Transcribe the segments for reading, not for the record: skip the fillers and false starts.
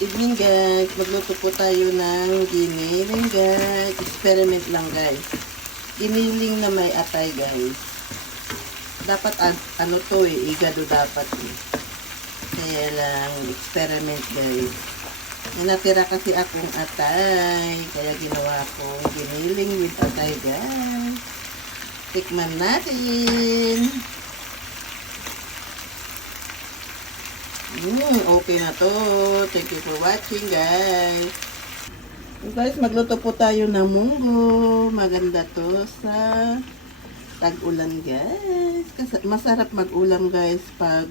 evening guys, magluto po tayo ng giniling guys. Experiment lang guys. Giniling na may atay guys. Dapat ano to igado dapat Kaya lang experiment guys. May natira kasi akong atay. Kaya ginawa ko giniling with atay guys. Tikman natin. Okay na to. Thank you for watching guys. Guys, magluto po tayo ng munggo. Maganda to sa tag-ulan guys. Kasi masarap mag-ulam guys pag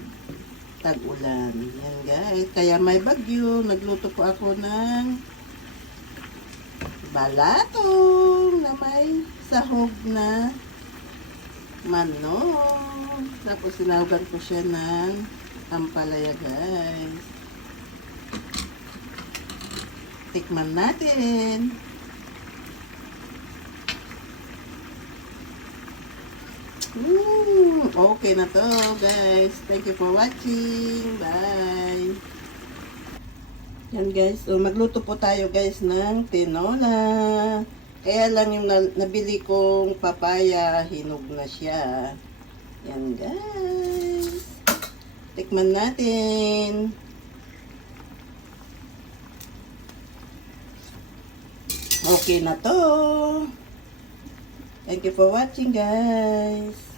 tag-ulan. Yan guys. Kaya may bagyo. Nagluto po ako ng balatong na may sahog na manok. Tapos sinahugan ko siya ng ampalaya guys. Tikman natin. Okay na to guys. Thank you for watching. Bye. Yan guys. So magluto po tayo guys ng tinola. Kaya lang yung nabili kong papaya, hinog na siya. Yan guys. Tikman natin. Okay na to. Thank you for watching guys.